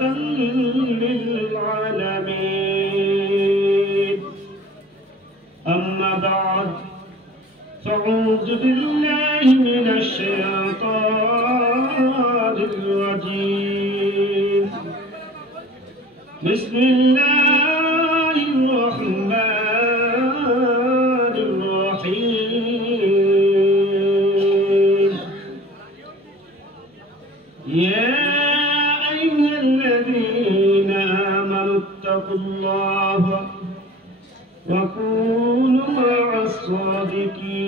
رحمة للعالمين أما بعد فأعوذ بالله من الشيطان الرجيم بسم الله الرحمن الرحيم يا أيها الذين آمنوا اتقوا الله وكونوا مع الصادقين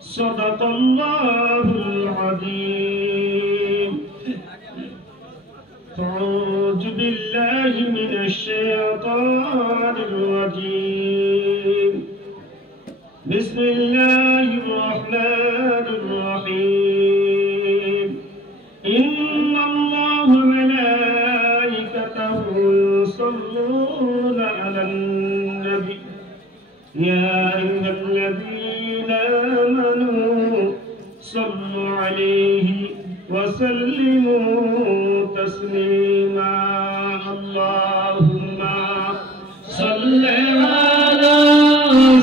صدق الله العظيم أعوذ بالله من الشيطان الرجيم بسم الله الرحمن الرحيم إن الله ملائكته يصلون على النبي يا أيها الذين آمنوا صلوا عليه وسلموا تسليما اللهم صل على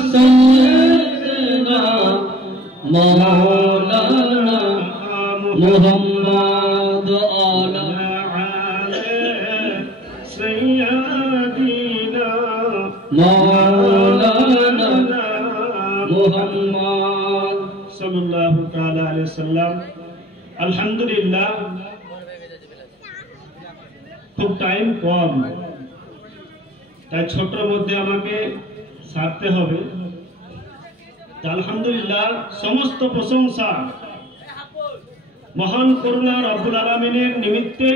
سيدنا مولانا محمد على سيدنا مولانا محمد صلى الله تعالى عليه وسلم আলহামদুলিল্লাহ খুব টাইম কম তাই ছোটর মধ্যে আমাকে সারতে হবে আলহামদুলিল্লাহ সমস্ত প্রশংসা মহান করুণা রব্বুল আলামিনের নিমিত্তে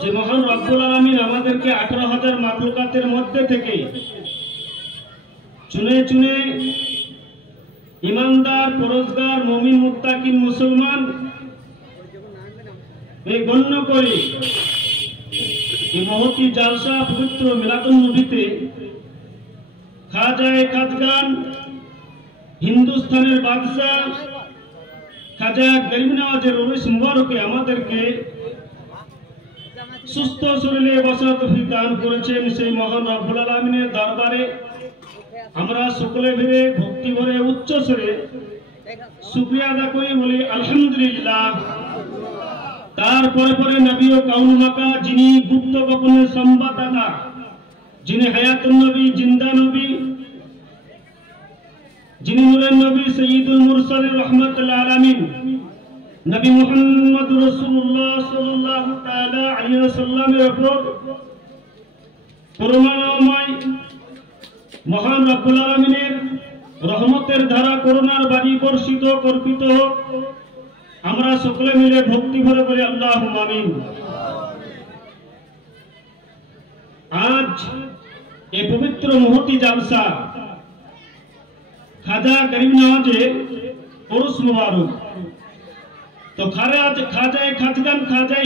যে মহান রব্বুল আলামিন আমাদেরকে 18,000 মাখলুকাতের মধ্যে থেকে চুনে চুনে ईमानदार परोजगार मुमिन मुत्ताकिन मुसलमान এই গণ্য করে এই মহতি জালসা পবিত্র মিলাদুন নবীতে খাজা খাজগান হিন্দুস্তানের বাদশা খাজা গরিব নওয়াজের উরুস মুবারকে আমাদেরকে সুস্থ শরীরে বসার তৌফিক দান করেছেন সেই মহান রব্বুল আলামিনের দরবারে আমরা সকলে মিলে ভক্তি ভরে উচ্চ স্বরে শুকরিয়া আদায় করি বলি আলহামদুলিল্লাহ তারপরে পরে নবী ও কাউন মাকা যিনি গুপ্ত গোপনের সংবাদদাতা যিনি হায়াতুন নবী জিন্দা নবী যিনি নূরের নবী সাইয়্যিদুল মুরসালিন রাহমাতুল আলামিন নবী মুহাম্মদ রাসূলুল্লাহ সাল্লাল্লাহু তাআলা আলাইহি ওয়াসাল্লামের উপর করুণাময় মহান রব্বুল আলামিনের রহমতের ধারা করুণার বাড়ি বর্ষিত কর্পিত হোক আমরা সকলে মিলে ভক্তি ভরে বলি আল্লাহুম্মা আমিন আজ এই পবিত্র মহতি জালসা খাজা গরিব নওয়াজের উরুস মুবারক তো খাজা খাজগান খাজা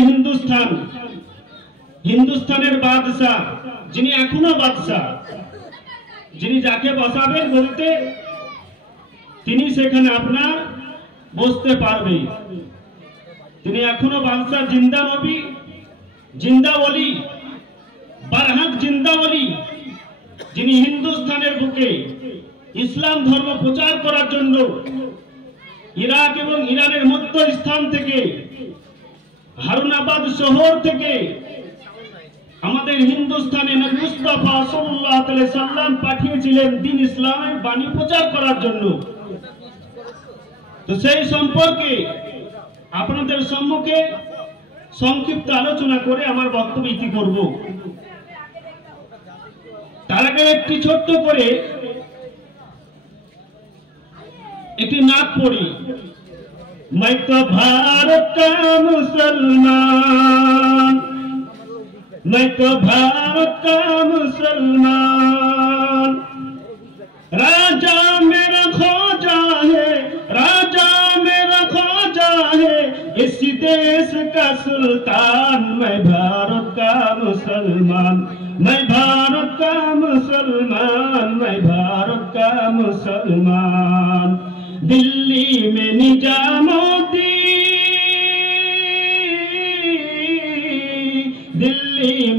হিন্দুস্তানের বাদশা যিনি এখনো বাদশা যিনি যাকে বসাবেন বলতে তিনি সেখানে আপনার বসতে পারবে তিনি এখনো বাদশা জিন্দা নবী জিন্দা ওলি বারহাক জিন্দা ওলি যিনি হিন্দুস্তানের বুকে ইসলাম ধর্ম প্রচার করার জন্য ইরাক এবং ইরানের মধ্য স্থান থেকে হারুনাবাদ শহর থেকে আমাদের হিন্দুস্তানে নবী মুস্তাফা সাল্লাল্লাহু আলাইহি সাল্লাম পাঠিয়েছিলেন দ্বীন ইসলামের বাণী প্রচার করার জন্য তো সেই সম্পর্কে আপনাদের সম্মুখে সংক্ষিপ্ত আলোচনা করে আমার বক্তব্য ইতি করব তার আগে একটি ছোট্ট করে একটি নাত পড়ি मैं तो भारत का मुसलमान मैं तो भारत का मुसलमान राजा मेरा खोजा है राजा मेरा खोजा है इस देश का सुल्तान मैं भारत का मुसलमान मैं भारत का मुसलमान मैं भारत का मुसलमान दिल्ली में निजामुद्दीन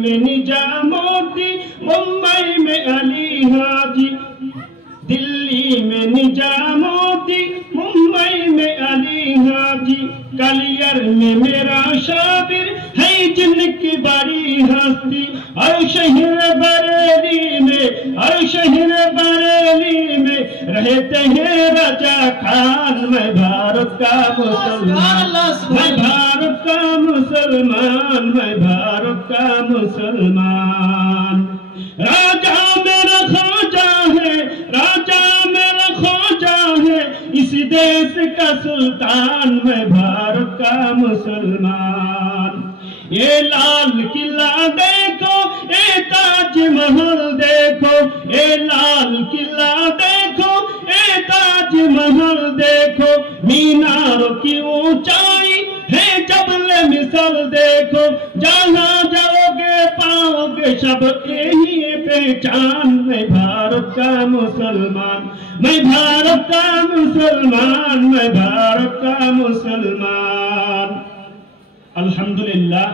में निजामुद्दीन, मुंबई में अली हाजी, दिल्ली में निजामुद्दीन, मुंबई में अली हाजी, कलियर में मेरा शाबिर है जिनकी बड़ी हस्ती, और शहर बरेली में रहते हैं रजा खान। मैं भारत का मुसलमान, मैं भारत का मुसलमान, मैं भारत का मुसलमान। राजा मेरा ख्वाजा है, राजा मेरा ख्वाजा है, इस देश का सुल्तान। मैं भारत का मुसलमान। ये लाल किला देखो, ये ताजमहल देखो, ये लाल किला देखो, ये ताजमहल देखो, मीनारों की ऊंचाई है जबले मिसल देखो, जहाँ जाओगे पाओगे सब यही पहचान। मैं भारत का मुसलमान, मैं भारत का मुसलमान, मैं भारत का मुसलमान। আলহামদুলিল্লাহ,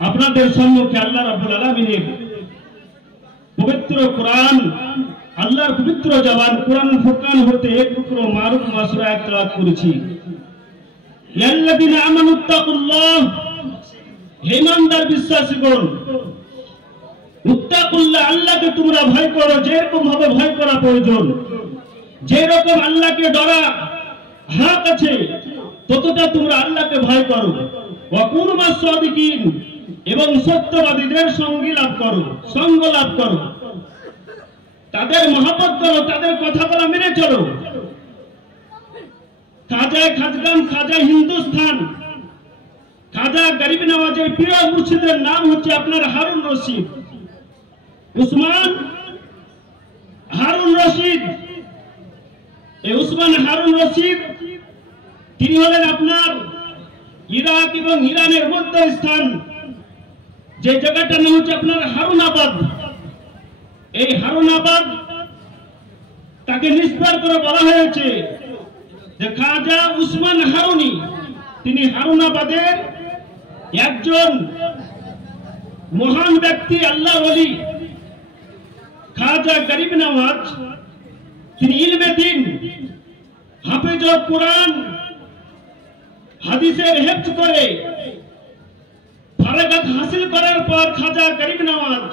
আপনাদের সম্মুখে আল্লাহ রাব্বুল আলামিনের পবিত্র কোরআন, আল্লাহর পবিত্র জবান কোরআন ফুরকান হতে এক টুকরো মারুফ মাসুরা আয়াত তেলাওয়াত করেছি। ইয়াল্লাযিনা আমানুত্তাকুল্লাহ, হে ঈমানদার বিশ্বাসীগণ, উত্তাকুল্লাহ, আল্লাহকে তোমরা ভয় করো যেরকম ভাবে ভয় করা প্রয়োজন, যেরকম আল্লাহকে ডরা হক আছে ততটা তোমরা আল্লাহকে ভয় করো। ওয়াকুনু মাস-সাদিকিন, এবং সত্যবাদীদের সঙ্গী লাভ করো, সঙ্গ লাভ করো, তাদের মহব্বত করো, তাদের কথাগুলো মেনে চলো। খাজা খাজগান, খাজা হিন্দুস্তান, খাজা গরিব নওয়াজের প্রিয় মুর্শিদের নাম হচ্ছে আপনার হারুন রশিদ, উসমান হারুন রশিদ। এই উসমান হারুন রশিদ তিনি হলেন আপনার ইরাক এবং ইরানের মধ্যস্থান, যে জায়গাটার নাম হচ্ছে আপনার হারুনাবাদ। এই হারুনাবাদ তাকে নিষ্পার করে বলা হয়েছে যে খাজা উসমান হারুনি, তিনি হারুনাবাদের একজন মহান ব্যক্তি, আল্লাহ ওলি। খাজা গরিব নওয়াজ তিনি ইলমে দ্বীন, হাফেজ কোরআন, হাদিসের হেফজ করে ফারাগাত হাসিল করার পর খাজা গরিব নওয়াজ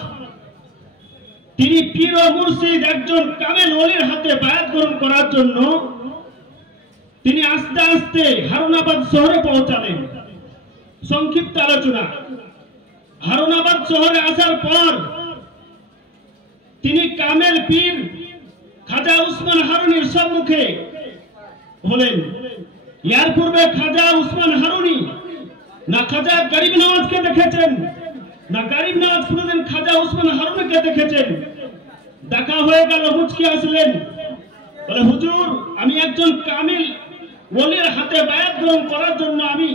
তিনি পীর ও মুর্শিদ একজন কামেল ওলির হাতে বায়াত গ্রহণ করার জন্য তিনি আস্তে আস্তে হারুনাবাদ শহরে পৌঁছালেন। সংক্ষিপ্ত আলোচনা, হারুনাবাদ শহরে আসার পর তিনি কামেল পীর খাজা উসমান হারুনির সম্মুখে হলেন। ইয়ার পূর্বে খাজা উসমান হারুনি না খাজা গরিব নওয়াজকে দেখেছেন, না গরিব নওয়াজ কোনদিন খাজা উসমান হারুনিকে দেখেছেন। দেখা হয়ে গেল, মুচকি আসলেন, বলে হুজুর, আমি একজন কামিল ওলির হাতে বায়াত গ্রহণ করার জন্য আমি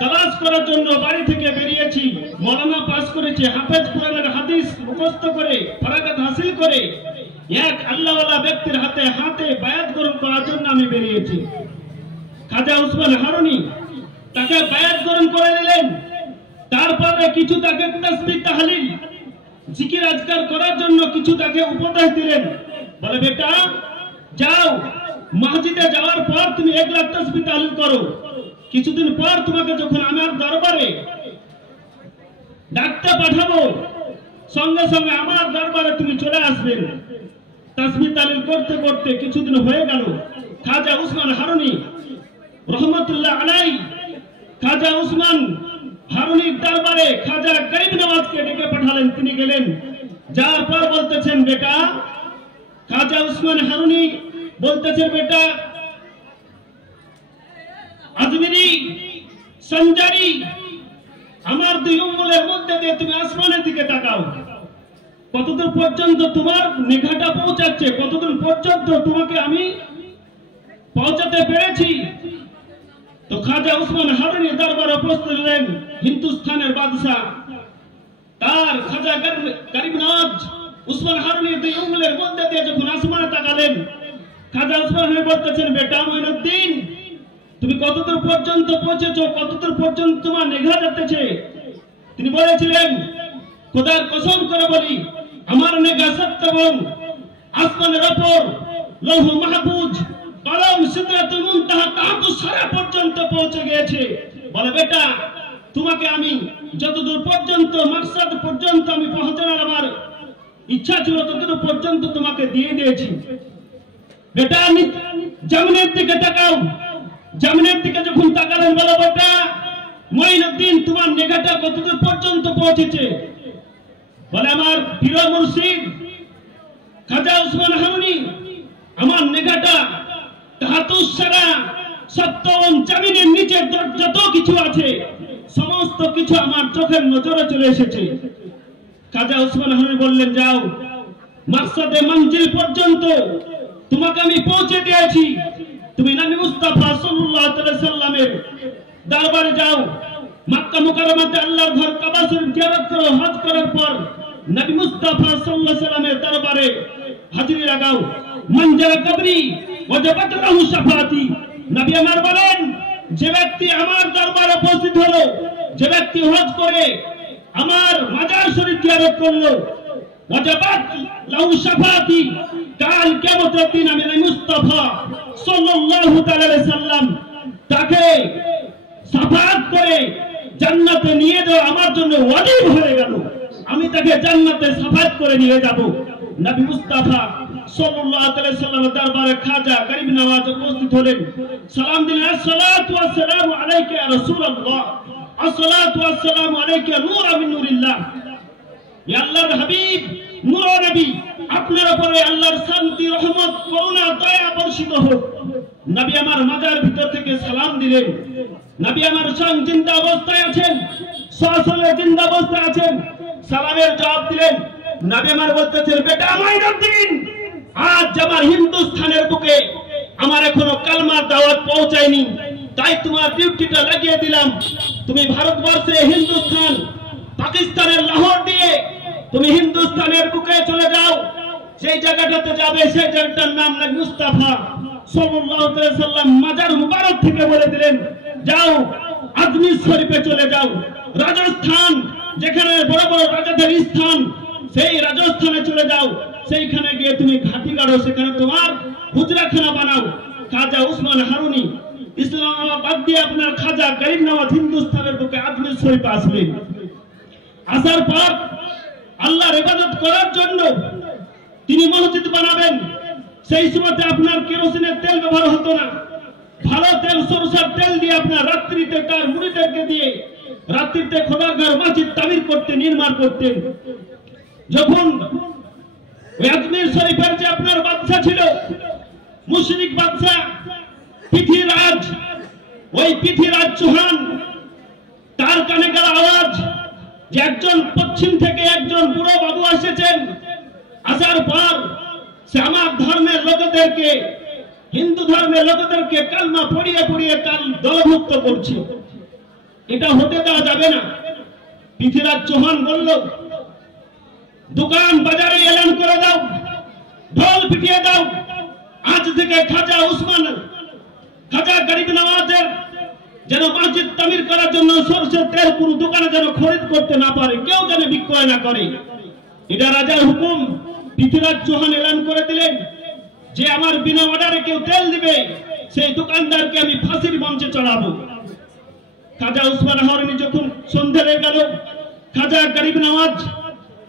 তালাশ করার জন্য বাড়ি থেকে বেরিয়েছি। মওলানা পাস করেছে, হাফেজ কোরআনের হাদিস মুখস্থ করে ফারাগাত হাসিল করে এক আল্লাহওয়ালা ব্যক্তির হাতে হাতে বায়াত গ্রহণ করার জন্য আমি বেরিয়েছি। খাজা উসমান হারুনি তাকে বায়াত গ্রহণ করে নিলেন। তারপরে কিছু তাকে তাসবিহ তাহলিল জিকির আজকার করার জন্য কিছু তাকে উপদেশ দিলেন। বলে বেটা যাও, মসজিদে যাওয়ার পর তুমি 1 লাখ তাসবিহ তাহলিল করো। কিছুদিন পর তোমাকে যখন আমার দরবারে ডাকতে পাঠাবো, সঙ্গে সঙ্গে আমার দরবারে তুমি চলে আসবেন। তাসবিহ তাহলিল করতে করতে কিছুদিন হয়ে গেল। খাজা উসমান হারুনি রহমতুল্লাহ আলাই খাজা উসমান হারুনির দরবারে খাজা গরিব নওয়াজকে ডেকে পাঠালেন। তিনি গেলেন, যার পর বলতেছেন বেটা, খাজা উসমান হারুনি বলতেছেন বেটা আজমিরি সঞ্জারি, আমার 2 আঙ্গুলের মধ্যে দিয়ে তুমি আসমানের দিকে তাকাও। কতদূর পর্যন্ত তোমার নিগাহটা পৌঁছাচ্ছে, কতদূর পর্যন্ত তোমাকে আমি পৌঁছাতে পেরেছি। তো খাজা উসমান হারুনি দরবারে উপস্থিত হলেন হিন্দুস্তানের বাদশা। তার খাজা গরিব নওয়াজ উসমান হারুনির 2 আঙ্গুলের মধ্যে দিয়ে যখন আসমানে তাকালেন, খাজা উসমান হারুনি বলতেছেন বেটা মঈনুদ্দিন, তুমি কতদূর পর্যন্ত পৌঁছেছো, কতদূর পর্যন্ত তোমার নিগাহ যাচ্ছে। তিনি বলেছিলেন, খোদার কসম করে বলি, আমার নেগা সত্য এবং আসমানের ওপর লৌহ মাহফুজ কলম সিদরাতুল মুনতাহা তাহাতুস সারা পর্যন্ত পৌঁছে গিয়েছে। বলে, বেটা তোমাকে আমি যতদূর পর্যন্ত মাকসাদ পর্যন্ত আমি পৌঁছানোর আমার ইচ্ছা ছিল ততদূর পর্যন্ত তোমাকে দিয়ে দিয়েছি। বেটা আমি জামিনের দিকে তাকাও। জামিনের দিকে যখন তাকালেন, বলো বেটা মঈনুদ্দিন তোমার নেগাটা কতদূর পর্যন্ত পৌঁছেছে? বলে, আমার প্রিয় মুর্শিদ খাজা উসমান হারুনি, আমার নেগাটা তাহাতুস সারা সত্য এবং জামিনের নিচে যত কিছু আছে সমস্ত কিছু আমার চোখের নজরে চলে এসেছে। খাজা উসমান হারুনি বললেন, যাও মাকসাদে মঞ্জিল পর্যন্ত তোমাকে আমি পৌঁছে দিয়েছি। তুমি নবী মুস্তাফা সাল্লাল্লাহু আলাইহি সাল্লামের দরবারে যাও, মক্কা মুকাররমাতে আল্লাহর ঘর কাবা শরীফ জিয়ারত করো, হজ করার পর নবী মুস্তাফা সাল্লাল্লাহু আলাইহি সাল্লামের দরবারে হাজিরি লাগাও। মান যারা কবরি ওয়াজাবাত লাহু শাফাআতি। নবী আমার বলেন, যে ব্যক্তি আমার দরবারে উপস্থিত হলো, যে ব্যক্তি হজ করে আমার মাজার শরীফ জিয়ারত করলো, ওয়াজাবাত লাহু শাফাআতি, কাল কিয়ামতের দিন আমি নবী মুস্তাফা সাল্লাল্লাহু আলাইহি সাল্লাম তাকে শাফাআত করে জান্নাতে নিয়ে যাওয়া আমার জন্য ওয়াজিব হয়ে গেল। আমি তাকে জান্নাতে শাফাআত করে নিয়ে যাব। নবী মুস্তাফা সাল্লাল্লাহু আলাইহি সাল্লামের দরবারে খাজা গরিব নওয়াজ উপস্থিত হলেন। সালাম দিলেন, আসসালাতু ওয়াসসালামু আলাইকা ইয়া রাসূলুল্লাহ, আসসালাতু ওয়াসসালামু আলাইকা নূরা মিন নূরিল্লাহ। ইয়া আল্লাহর হাবিব, নূর নবী, আপনার উপরে আল্লাহর শান্তি, রহমত, করুণা, দয়া বর্ষিত হোক। নবী আমার মাজার ভিতর থেকে সালাম দিলেন। নবী আমার সঙ্গে জিন্দা অবস্থায় আছেন, সশরীরে জিন্দা অবস্থায় আছেন। সালামের জবাব দিলেন। নবী আমার বলতেছেন, বেটা মঈনুদ্দিন, আজ আমার হিন্দুস্তানের বুকে আমার এখনো কালমার দাওয়াত পৌঁছায়নি, তাই তোমার ডিউটিটা লাগিয়ে দিলাম। তুমি ভারতবর্ষে হিন্দুস্তান পাকিস্তানের লাহোর দিয়ে তুমি হিন্দুস্তানের বুকে চলে যাও। সেই জায়গাটাতে যাবে, সেই জায়গাটার নাম নবী মুস্তাফা সাল্লাল্লাহু আলাইহি সাল্লাম মাজার মুবারক থেকে বলে দিলেন, যাও আজমির শরীফে চলে যাও। রাজস্থান যেখানে বড় বড় রাজাদের স্থান, সেই রাজস্থানে চলে যাও। সেইখানে গিয়ে তুমি ঘাটি গাড়ো, সেখানে তোমার হুজরাখানা বানাও। খাজা উসমান হারুনি ইসলামাবাদ দিয়ে আপনার খাজা গরিব নওয়াজ হিন্দুস্তানের বুকে আজমির শরীফে আসবেন। আসার পর আল্লাহর ইবাদত করার জন্য তিনি মসজিদ বানাবেন। সেই সময়তে আপনার কেরোসিনের তেল ব্যবহার হতো না, ভালো তেল সরষের তেল দিয়ে আপনার রাত্রিতে তার মুরিদদেরকে দিয়ে রাত্রিতে খোদার ঘর মসজিদ তামির করতে নির্মাণ করতেন। যখন আজমির শরীফের যে আপনার বাদশা ছিল, মুশরিক বাদশা পৃথ্বীরাজ, ওই পৃথ্বীরাজ চৌহান, তার কানে গেল আওয়াজ যে একজন পশ্চিম থেকে একজন বুড়ো বাবু এসেছেন। আসার পর সে আমার ধর্মের লোকেদেরকে, হিন্দু ধর্মের লোকেদেরকে কালমা পড়িয়ে পড়িয়ে তার দলভুক্ত করছে। এটা হতে দেওয়া যাবে না। পৃথ্বীরাজ চৌহান বলল, দোকান বাজারে এলান করে দাও, ঢোল পিটিয়ে দাও, আজ থেকে খাজা উসমান, খাজা গরিব নওয়াজের যেন মসজিদ তামির করার জন্য সরষের তেল পুরো দোকানে যেন খরিদ করতে না পারে, কেউ যেন বিক্রয় না করে। এটা রাজার হুকুম। পৃথ্বীরাজ চৌহান এলান করে দিলেন যে আমার বিনা অর্ডারে কেউ তেল দিবে, সেই দোকানদারকে আমি ফাঁসির মঞ্চে চড়াবো। খাজা উসমান হারুনি যখন সন্ধ্যা হয়ে গেল, খাজা গরিব নওয়াজ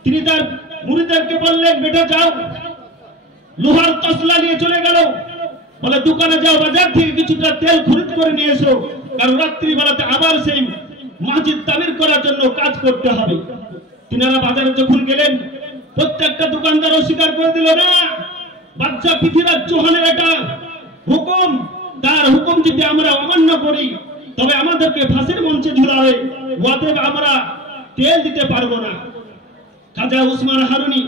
তিনি তার মুরিদদেরকে বললেন, বেটা যাও, লোহার তসলা নিয়ে চলে গেল। বলে, দোকানে যাও, বাজার থেকে কিছুটা তেল খরিদ করে নিয়ে এসো, কারণ রাত্রিবেলাতে আবার সেই মসজিদ তামির করার জন্য কাজ করতে হবে। তিনারা বাজারে যখন গেলেন, প্রত্যেকটা দোকানদার অস্বীকার করে দিল, না, বাদশা পৃথ্বীরাজ চৌহানের এটা হুকুম, তার হুকুম যদি আমরা অমান্য করি তবে আমাদেরকে ফাঁসির মঞ্চে ঝুলাবে, অতএব আমরা তেল দিতে পারবো না। খাজা উসমান হারুনি,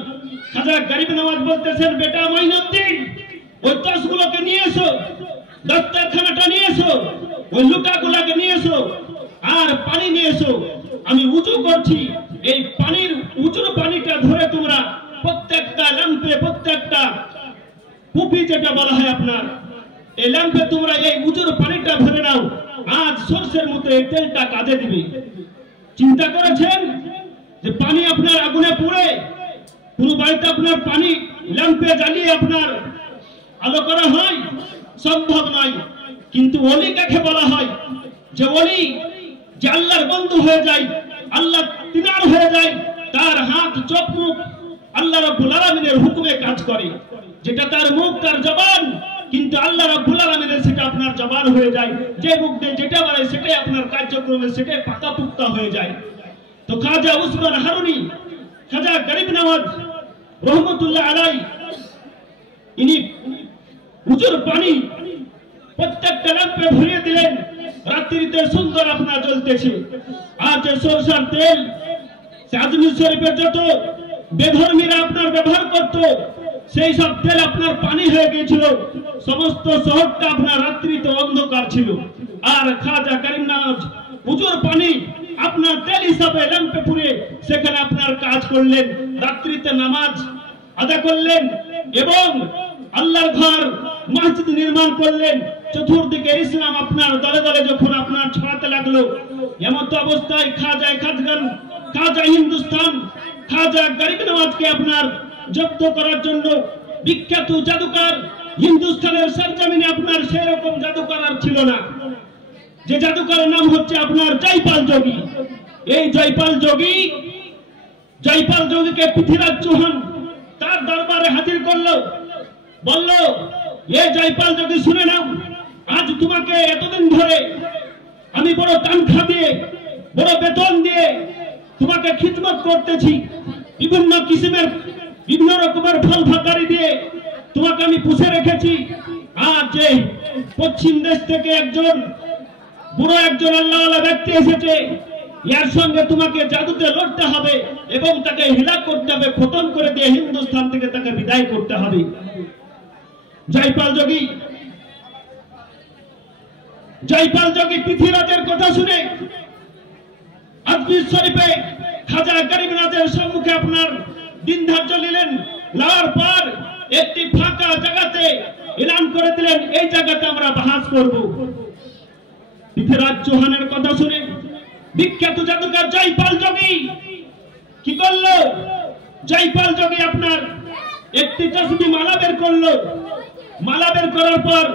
খাজা গরিব নওয়াজ বলতেছেন, বেটা মঈনুদ্দিন, ওই তাসগুলোকে নিয়ে এসো, দস্তারখানাটা নিয়ে এসো, ওই লুকাগুলাকে নিয়ে এসো, আর পানি নিয়ে এসো। আমি উঁচু করছি, এই পানির উঁচুর পানিটা ধরে তোমরা প্রত্যেকটা ল্যাম্পে, প্রত্যেকটা কুপি যেটা বলা হয় আপনার, এই ল্যাম্পে তোমরা এই উঁচুর পানিটা ভরে নাও। আজ সরষের মতো এই তেলটা কাজে দিবে। চিন্তা করেছেন যে পানি আপনার আগুনে পুড়ে কোনো বাড়িতে আপনার পানি ল্যাম্পে জ্বালিয়ে আপনার আলো করা হয়? সম্ভব নয়। কিন্তু ওলি কাকে বলা হয়? যে ওলি যে আল্লাহর বন্ধু হয়ে যায়, আল্লাহ তিনার হয়ে যায়, তার হাত চোখ মুখ আল্লাহ রাব্বুল আলামিনের হুকুমে কাজ করে। যেটা তার মুখ তার জবান, কিন্তু আল্লাহ রাব্বুল আলামিনের সেটা আপনার জবান হয়ে যায়। যে মুখ দিয়ে যেটা বলে সেটাই আপনার কার্যক্রমে সেটাই পাকাপোক্তা হয়ে যায়। তো খাজা উসমান হারুনি, খাজা গরিব নওয়াজ রহমতুল্লাহ আলাই, ইনি উজুর পানি প্রত্যেকটা ল্যাম্পে ভরিয়ে দিলেন। রাত্রিতে সুন্দর আপনার জ্বলতেছে। আর যে সরষার তেল আজমির শরীফের যত বেধর্মীরা আপনার ব্যবহার করত, সেই সব তেল আপনার পানি হয়ে গিয়েছিল। সমস্ত শহরটা আপনার রাত্রিতে অন্ধকার ছিল। আর খাজা করিম নওয়াজ উজুর পানি আপনার তেল হিসাবে ল্যাম্পে পুড়ে সেখানে আপনার কাজ করলেন, রাত্রিতে নামাজ আদা করলেন এবং আল্লাহর ঘর মসজিদ নির্মাণ করলেন। চতুর্দিকে ইসলাম আপনার দলে দলে যখন আপনার ছড়াতে লাগলো, এমত অবস্থায় খাজা হিন্দুস্তান খাজা গরিব নওয়াজকে আপনার জব্দ করার জন্য বিখ্যাত জাদুকর হিন্দুস্তানের সরজমিনে আপনার সেই রকম জাদুকর আর ছিল না। যে জাদুকরের নাম হচ্ছে আপনার জয়পাল যোগী। এই জয়পাল যোগীকে পৃথ্বীরাজ চৌহান তার দরবারে হাজির করলো। বলল, এ জয়পাল যোগী শুনে নাও, আজ তোমাকে এতদিন ধরে আমি বড় তানখা দিয়ে বড় বেতন দিয়ে তোমাকে খিদমত করতেছি, বিভিন্ন রকমের ফল ফাকারি দিয়ে তোমাকে আমি পুষে রেখেছি। আর যে পশ্চিম দেশ থেকে একজন আল্লাহওয়ালা ব্যক্তি এসেছে, এর সঙ্গে তোমাকে জাদুতে লড়তে হবে এবং তাকে হিলাক করতে হবে, খতম করে দিয়ে হিন্দুস্তান থেকে তাকে বিদায় করতে হবে। জয়পাল যোগী পৃথ্বীরাজের কথা শুনে আজমির শরীফে খাজা গরিব নওয়াজের সম্মুখে আপনার দিন ধার্য নিলেন। লাওয়ার পর একটি ফাঁকা জায়গাতে এলান করে দিলেন, এই জায়গাতে আমরা বাহাস করব। পৃথ্বীরাজ চৌহানের কথা শুনে বিখ্যাত জাদুকর জয়পাল যোগী কি করলো? জয়পাল যোগী আপনার একটি তসবি মালা বের করলো। মালা বের করার পর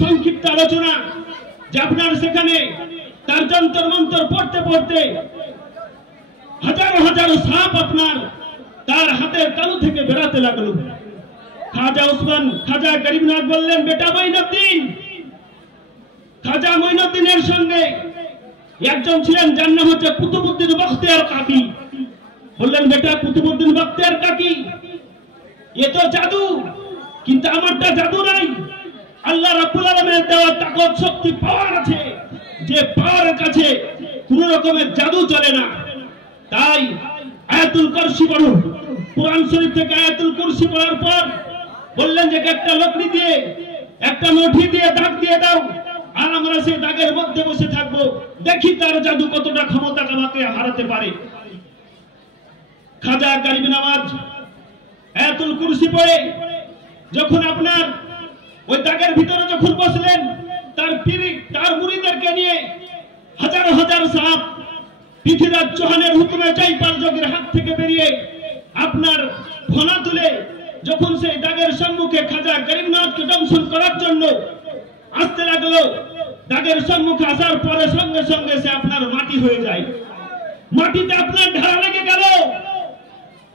সংক্ষিপ্ত আলোচনা যে আপনার সেখানে তার যন্ত্র মন্ত্র পড়তে পড়তে হাজারো হাজারো সাপ আপনার তার হাতের তালু থেকে বেরাতে লাগলো। খাজা গরিব নওয়াজ বললেন, বেটা মঈনুদ্দিন। খাজা মঈনুদ্দিনের সঙ্গে একজন ছিলেন যার নাম হচ্ছে কুতুবউদ্দিন বখতিয়ার কাকি। বললেন, বেটা কুতুবউদ্দিন বখতিয়ার কাকি, এ তো জাদু, কিন্তু আমারটা জাদু নাই। আল্লাহ রাব্বুল আলামিনের দেওয়া তাকত শক্তি পাওয়ার আছে, যে পাওয়ারের কাছে কোন রকমের জাদু চলে না। তাই আয়াতুল কুরসি পড়ো। কোরআন শরীফ থেকে আয়াতুল কুরসি পড়ার পর বললেন যে একটা লকড়ি দিয়ে একটা নঠি দিয়ে দাগ দিয়ে দাও, আর আমরা সেই দাগের মধ্যে বসে থাকবো, দেখি তার জাদু কতটা ক্ষমতা আমাকে হারাতে পারে। খাজা গরিব নওয়াজ আয়াতুল কুরসি পড়ে যখন আপনার ওই দাগের ভিতরে যখন বসলেন, তার মুরিদদেরকে নিয়ে হাজার হাজার সাপ পৃথ্বীরাজ চৌহানের হুকুমে জয়পাল যোগীর হাত থেকে বেরিয়ে আপনার ফনা তুলে যখন সেই দাগের সম্মুখে খাজা গরিব নওয়াজকে দংশন করার জন্য আসতে লাগলো, দাগের সম্মুখে আসার পরে সঙ্গে সঙ্গে সে আপনার মাটি হয়ে যায়। মাটিতে আপনার ঢালা লেগে গেল।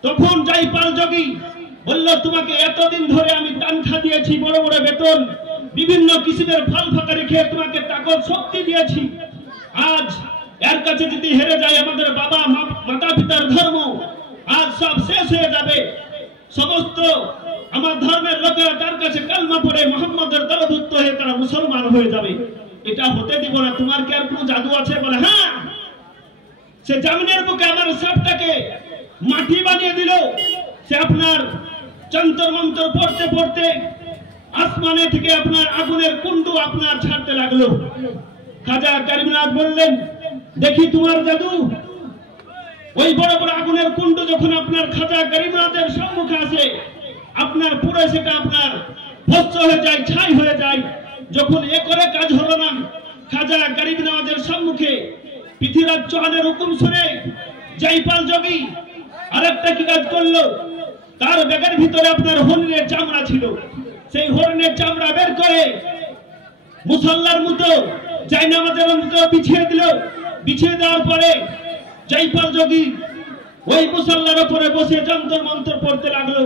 তখন জয়পাল যোগী বলল, তোমাকে এতদিন ধরে আমি তানখা দিয়েছি, বড় বড় বেতন, বিভিন্ন কিসিমের ফল ফাকারি খেয়ে তোমাকে তাকত শক্তি দিয়েছি। আজ এর কাছে যদি হেরে যায়, আমাদের বাবা মাতা পিতার ধর্ম আজ সব শেষ হয়ে যাবে। সমস্ত আমার ধর্মের লোকেরা তার কাছে কালমা পড়ে মুহাম্মদের দলভুক্ত হয়ে তারা মুসলমান হয়ে যাবে। এটা হতে দিব না। তোমার কি আর কোনো জাদু আছে? বলে, হ্যাঁ। সে জামিনের বুকে আমার সাপটাকে মাটি বানিয়ে দিল। সে আপনার যন্ত্র মন্ত্র পড়তে পড়তে আসমানে থেকে আপনার আগুনের কুণ্ডু আপনার ছাড়তে লাগলো। খাজা গরিব নওয়াজ বললেন, দেখি তোমার জাদু। ওই বড় বড় আগুনের কুণ্ড যখন আপনার খাজা গরিব নওয়াজের সম্মুখে আসে, আপনার পুরো সেটা আপনার ভস্ম হয়ে যায়, ছাই হয়ে যায়। যখন এ করে কাজ হলো না, খাজা গরিব নওয়াজের সম্মুখে পৃথ্বীরাজ চৌহানের হুকুম শুনে জয়পাল যোগী আরেকটা কি কাজ করলো, তার ব্যাগের ভিতরে আপনার হরিণের চামড়া ছিল, সেই হরিণের চামড়া বের করে মুসল্লার মতো জায়নামাজের মতো বিছিয়ে দিল। বিছিয়ে দেওয়ার পরে জয়পাল যোগী ওই মুসল্লার উপরে বসে যন্তর মন্ত্র পড়তে লাগলো।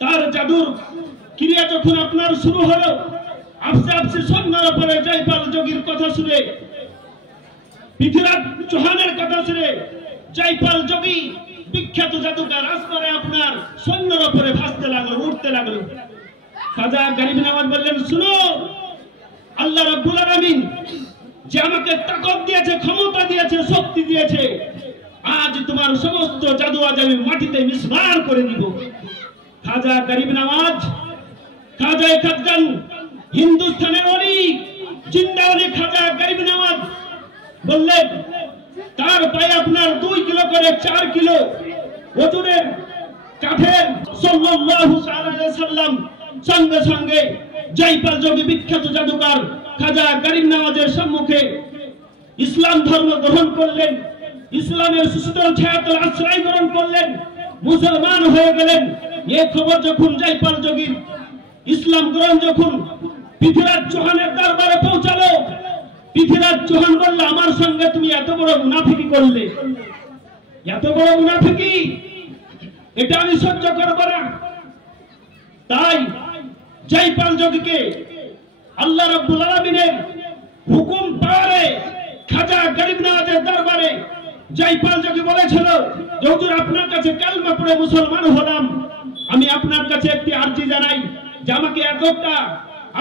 তার জাদুর ক্রিয়া যখন আপনার শুরু হলো, আস্তে আস্তে সন্ধ্যার উপরে জয়পাল যোগীর কথা শুনে, পৃথ্বীরাজ চৌহানের কথা শুনে জয়পাল যোগী বিখ্যাত জাদুকর আসমানে আপনার সন্ধ্যার উপরে ভাসতে লাগলো, উঠতে লাগলো। খাজা গরিব নওয়াজ বললেন, শুনো, আল্লাহ রাব্বুল আলামিন যে আমাকে তাকত দিয়েছে, ক্ষমতা দিয়েছে, শক্তি দিয়েছে, আজ তোমার সমস্ত জাদু আজ আমি মাটিতে মিসমার করে দিব। খাজা গরিব নওয়াজ, খাজা খাজগান, হিন্দুস্তানের ওলি, জিন্দা ওলি খাজা গরিব নওয়াজ বললেন, তার পায়ে আপনার 2 কিলো করে 4 কিলো ওজনের কাঠের সাল্লাল্লাহু আলাইহি ওয়াসাল্লাম সঙ্গে সঙ্গে জয়পাল যোগী বিখ্যাত জাদুকর খাজা গরিব নওয়াজের সম্মুখে ইসলাম ধর্ম গ্রহণ করলেন, ইসলামের সুশীতল ছায়াতল আশ্রয় গ্রহণ করলেন, মুসলমান হয়ে গেলেন। এই খবর যখন জয়পাল যোগীর ইসলাম গ্রহণ যখন পৃথ্বীরাজ চৌহানের দরবারে পৌঁছালো, পৃথ্বীরাজ চৌহান বলল, আমার সঙ্গে তুমি এত বড় মুনাফিকি করলে, এত বড় মুনাফিকি, এটা আমি সহ্য করব না। তাই জয়পাল যোগীকে আল্লাহ রাব্বুল আলামিনের হুকুম পারে খাজা গরিব নওয়াজের দরবারে জয়পাল যোগী বলেছিল, হুজুর আপনার কাছে কালমা পড়ে মুসলমান হলাম, আমি আপনার কাছে একটি আরজি জানাই যে আমাকে এতটা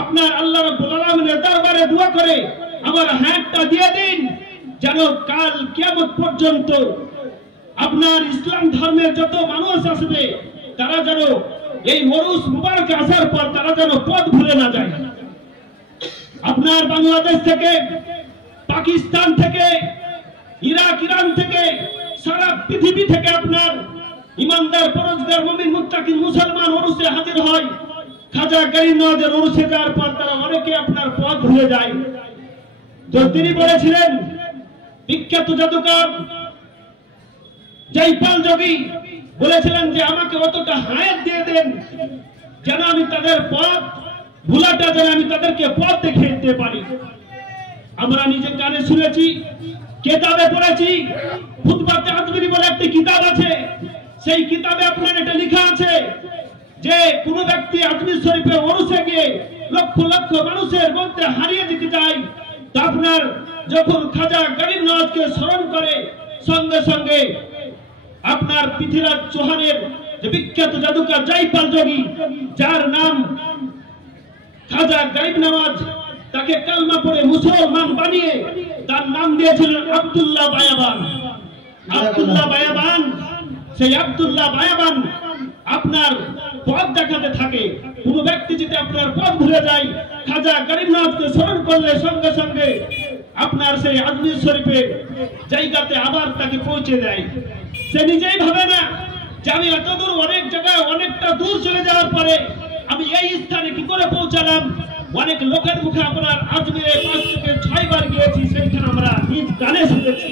আপনার আল্লাহ রাব্বুল আলামিনের দরবারে দোয়া করে আমার হাতটা দিয়ে দিন, যেন কাল কিয়ামত পর্যন্ত আপনার ইসলাম ধর্মের যত মানুষ আসবে তারা যেন এই ওরস মুবারক আসার পর তারা যেন পথ ভুলে না যায়। আপনার বাংলাদেশ থেকে, পাকিস্তান থেকে, ইরাক, ইরান থেকে, সারা পৃথিবী থেকে আপনার ইমানদার, পরহেজগার, মুমিন, মুত্তাকিন মুসলমান ওরসে হাজির হয়। খাজা গরিব নওয়াজের ওরসে যাওয়ার পর তারা অনেকে আপনার পথ ভুলে যায়। তো তিনি বলেছিলেন, বিখ্যাত জাদুকর জয়পাল যোগী বলেছিলেন যে আমাকে অতটা হায়াত দিয়ে দেন যেন আমি তাদের পথ ভুলাটা, যেন আমি তাদেরকে পথ দেখিয়ে দিতে পারি। আমরা নিজে কানে শুনেছি, কিতাবে পড়েছি, খুতবাতে আজমিরি বলে একটি কিতাব আছে, সেই কিতাবে আপনার এটা লেখা আছে যে কোন ব্যক্তি আজমির শরীফে ওরসে গিয়ে লক্ষ লক্ষ মানুষের মধ্যে হারিয়ে যেতে চায়, তা আপনার যখন খাজা গরিব নওয়াজকে স্মরণ করে সঙ্গে সঙ্গে আপনার পৃথ্বীরাজ চৌহানের যে বিখ্যাত জাদুকর জয়পাল যোগী, যার নাম খাজা গরিব নওয়াজ, তাকে কালমা পড়ে মুসলমান বানিয়ে তার নাম দিয়েছিলেন আব্দুল্লাহ বায়াবান। আব্দুল্লাহ বায়াবান, সেই আব্দুল্লাহ বায়াবান আপনার পথ দেখাতে থাকে। কোন ব্যক্তি যদি আপনার পথ ভুলে যায়, খাজা গরিব নওয়াজকে স্মরণ করলে সঙ্গে সঙ্গে আপনার সেই আজমির শরীফের জায়গাতে আবার তাকে পৌঁছে দেয়। সে নিজেই ভাবে না যে আমি এত দূর, অনেক জায়গায় অনেকটা দূর চলে যাওয়ার পরে আমি এই স্থানে কি করে পৌঁছালাম। অনেক লোকের মুখে আপনার আজমিরে 5 থেকে 6 বার গিয়েছি, সেইখানে আমরা নিজ কানে শুনেছি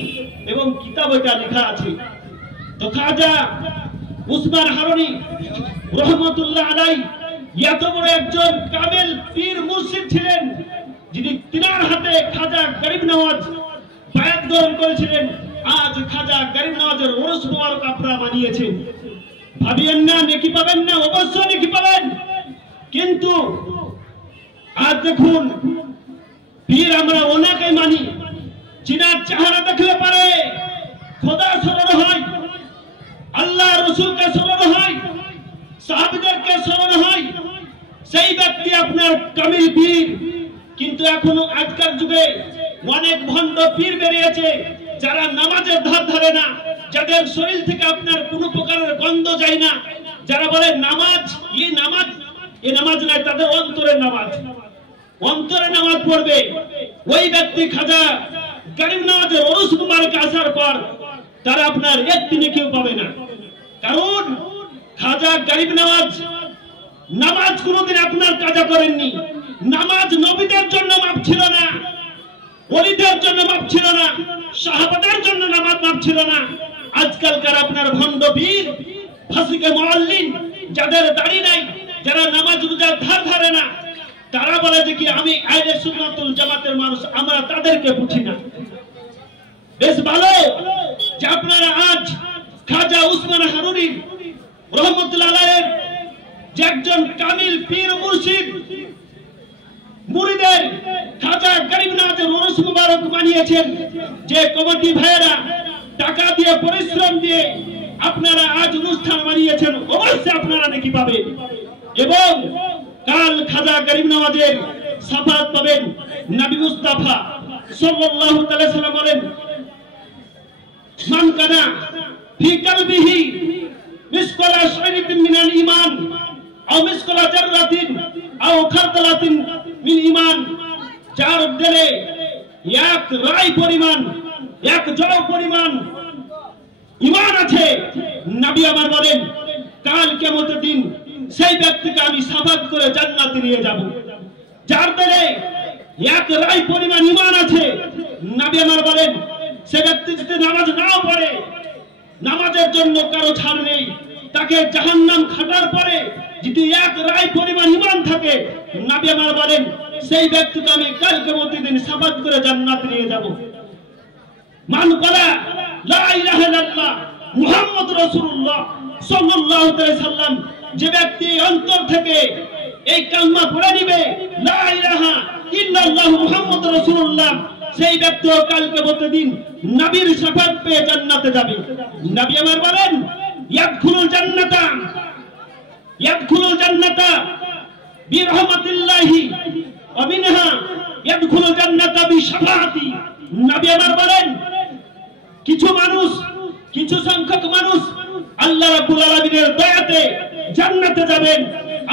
এবং কিতাবে এটা লেখা আছে। তো খাজা উসমান হারুনি রহমতুল্লাহ আলাই এত বড় একজন কামেল পীর মুর্শিদ ছিলেন, যিনি তিনার হাতে খাজা গরিব নওয়াজ বায়াত গ্রহণ করেছিলেন। আজ খাজা গরিব নওয়াজের ওরস মুবারক আপনারা মানিয়েছেন। ভাবিয়েন না নেকি পাবেন না, অবশ্যই নেকি পাবেন, কিন্তু আজ দেখুন পীর আমরা ওনাকে মানি, চিনার চেহারা দেখলে পারে খোদা স্মরণ হয়, আল্লাহ রসুলকে স্মরণ হয়, সাহাবীদেরকে স্মরণ হয়, সেই ব্যক্তি আপনার কামিল পীর। কিন্তু এখনো আজকাল যুগে অনেক ভণ্ড পীর বেরিয়েছে, যারা নামাজের ধার ধারে না, যাদের শরীর থেকে আপনার কোনো প্রকারের গন্ধ যায় না, যারা বলে নামাজ এই নামাজ, এই নামাজ নয়, তাদের অন্তরের নামাজ, অন্তরে নামাজ পড়বে। ওই ব্যক্তি খাজা গরিব নওয়াজের ওরস মুবারকে আসার পর তারা আপনার একটি নেকিও পাবে না। কারণ খাজা গরিব নওয়াজ নামাজ কোনদিন আপনার কাজা করেননি। নামাজ নবীদের জন্য মাপ ছিল না, ওলিদের জন্য মাপ ছিল না, সাহাবাদের জন্য নামাজ মাপ ছিল না। আজকালকার আপনার ভণ্ড বীর ফাসিকে মুআল্লিম, যাদের দাড়ি নাই, যারা নামাজ রোজার ধার ধারে না, তারা বলে যে কি আমি আহলে সুন্নাতুল জামাতের মানুষ, আমরা তাদেরকে বুঝি না। বেশ ভালো যে আপনারা আজ খাজা উসমান হারুনি রহমতুল্লাহ আলাইহির যে একজন কামিল পীর মুর্শিদ, মুরিদের খাজা গরিব নওয়াজের উরুস মুবারক বানিয়েছেন, যে কমিটি ভাইয়েরা টাকা দিয়ে পরিশ্রম দিয়ে আপনারা আজ অনুষ্ঠান বানিয়েছেন, অবশ্যই আপনারা নাকি পাবেন। এবং কাল খাজা গরিব নওয়াজের শাফাত পাবেন। নবী মুস্তাফা সাল্লাল্লাহু আলাইহি সাল্লাম বলেন, মান কানা ফি কলবিহি মিসকালা শাইরাতিন মিনাল ঈমান আও মিসকালা জাররাতিন আও খারদালাতিন মিন ঈমান, যার দিলে এক রাই পরিমাণ, এক জল পরিমাণ ঈমান আছে, নবী আমার বলেন কাল কিয়ামতের দিন সেই ব্যক্তিকে আমি শাফাত করে জান্নাতে নিয়ে যাব। যার দিলে এক রাই পরিমাণ ঈমান আছে, নবী আমার বলেন সে ব্যক্তি যদি নামাজ নাও পড়ে, নামাজের জন্য কারো ছাড় নেই, তাকে জাহান্নাম খাটার পরে যদি এক রাই পরিমাণ ঈমান থাকে, নবী আমার বলেন সেই ব্যক্তিকে আমি কাল কিয়ামতের দিন শাফাত করে জান্নাতে নিয়ে যাব। মান ক্বালা লা ইলাহা ইল্লাল্লাহ মুহাম্মাদুর রাসূলুল্লাহ সাল্লাল্লাহু আলাইহি সাল্লাম, যে ব্যক্তি অন্তর থেকে এই কালমা পড়ে নিবে লা ইলাহা ইল্লাল্লাহ মুহাম্মাদুর রাসূলুল্লাহ, সেই ব্যক্তি কাল কিয়ামতের দিন নবীর শাফাত পেয়ে জান্নাতে যাবে। নবী আমার বলেন ইয়াদখুলুল জান্নাতা বিরহমাতিল্লাহি ওয়া মিনহা ইয়াদখুলুল জান্নাতা বিশাফাআতি। নবী আমার বলেন কিছু মানুষ, কিছু সংখ্যক মানুষ আল্লাহ রাব্বুল আলামিনের দয়াতে জান্নাতে যাবেন,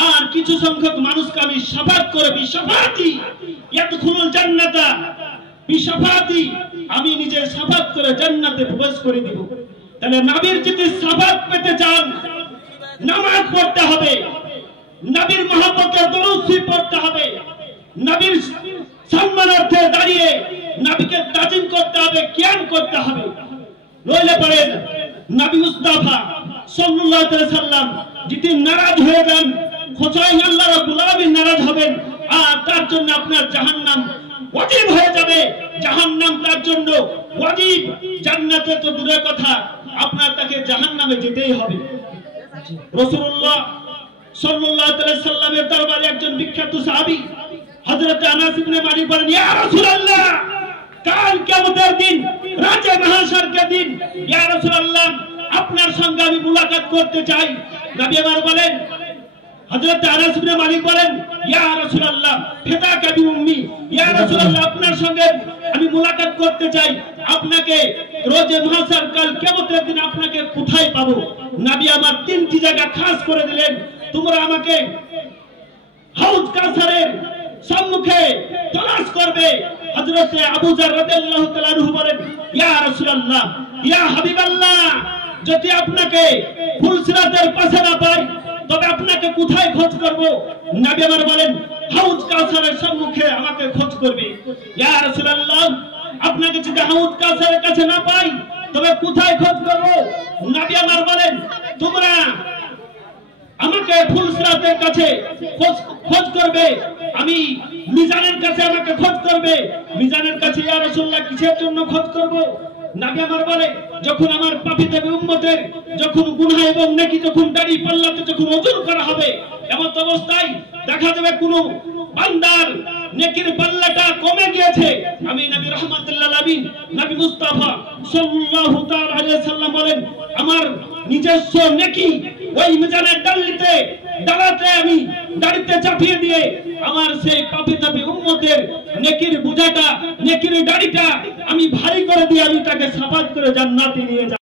আর কিছু সংখ্যক মানুষকে আমি শাফাত করে বিশাফাআতি ইয়াদখুলুল জান্নাতা বিশাফাআতি, আমি নিজে শাফাত করে জান্নাতে প্রবেশ করে দিব। তাহলে নবীর যদি শাফাত পেতে চান নামাজ পড়তে হবে, নবীর মহব্বতে দরুদ শরীফ পড়তে হবে, নবীর সম্মানার্থে দাঁড়িয়ে নবীকে তাজিম করতে হবে, কিয়াম করতে হবে। নইলে পড়েন নবী মুস্তাফা সাল্লাল্লাহু আলাইহি সাল্লাম যদি নারাজ হয়ে যান, খোঁচাই আল্লাহ রাব্বুল আলামিন নারাজ হবেন, আর তার জন্য আপনার জাহান্নাম ওয়াজিব হয়ে যাবে। জাহান্নাম তার জন্য ওয়াজিব, জান্নাতে তো দূরের কথা, আপনার তাকে জাহান্নামে যেতেই হবে। রাসূলুল্লাহ সাল্লাল্লাহু আলাইহি সাল্লামের দরবারে একজন বিখ্যাত সাহাবী হযরত আনাস ইবনে মালিক বলেন, ইয়া রাসূলুল্লাহ, কাল কিয়ামতের দিন, রাজে মাহশারের দিন, ইয়া রাসূলুল্লাহ আপনার সঙ্গে আমি মুলাকাত করতে চাই। নবী আমার বলেন, হযরত আনাস ইবনে মালিক বলেন, ইয়া রাসূলুল্লাহ ফিদাকা বিউম্মি, ইয়া রাসূলুল্লাহ আপনার সঙ্গে আমি মুলাকাত করতে চাই, আপনাকে রোজে মাহশার কাল কিয়ামতের দিন আপনাকে কোথায় পাবো? নবী আমার তিনটি জায়গা খাস করে দিলেন, তোমরা আমাকে হাউজ কাউসারের সম্মুখে তালাশ করবে। হযরত আবু যর রাদিয়াল্লাহু তাআলা আনহু বলেন, ইয়া রাসূলুল্লাহ, ইয়া হাবিবাল্লাহ, যদি আপনাকে ফুলসিরাতের পাশে না পাই তবে আপনাকে কোথায় খোঁজ করব? নবী আমার বলেন হাউজ কাউসারের সম্মুখে আমাকে খোঁজ করবে। ইয়া রাসূলুল্লাহ, আপনাকে যদি হাউজ কাউসারের কাছে না পাই তবে কোথায় খোঁজ করব? নবী আমার বলেন তোমরা আমাকে ফুলসিরাতের কাছে খোঁজ করবে, আমি মিজানের কাছে আমাকে খোঁজ করবে। মিজানের কাছে ইয়া রাসূলুল্লাহ কিসের জন্য খোঁজ করব? নবী আমার বলে যখন আমার পাপীদের উম্মতের যখন গুনাহ এবং নেকি যখন দাড়ি পাল্লাতে যখন ওজন করা হবে, এমন অবস্থায় দেখা যাবে কোন বান্দার নেকির পাল্লাটা কমে গিয়েছে, আমি নবী রাহমাতুল্লাহ আলামিন নবী মুস্তাফা সাল্লাল্লাহু তাআলা আলাইহি সাল্লাম বলেন আমার নিজস্ব নেকি ওই মিজানের ডালাতে আমি দাড়িতে চাপিয়ে দিয়ে আমার সেই পাপী নবী উম্মতের নেকির বোঝাটা, নেকির দাড়িটা আমি ভারী করে দিয়ে আমি তাকে শাফাত করে জান্নাতে নিয়ে যাব।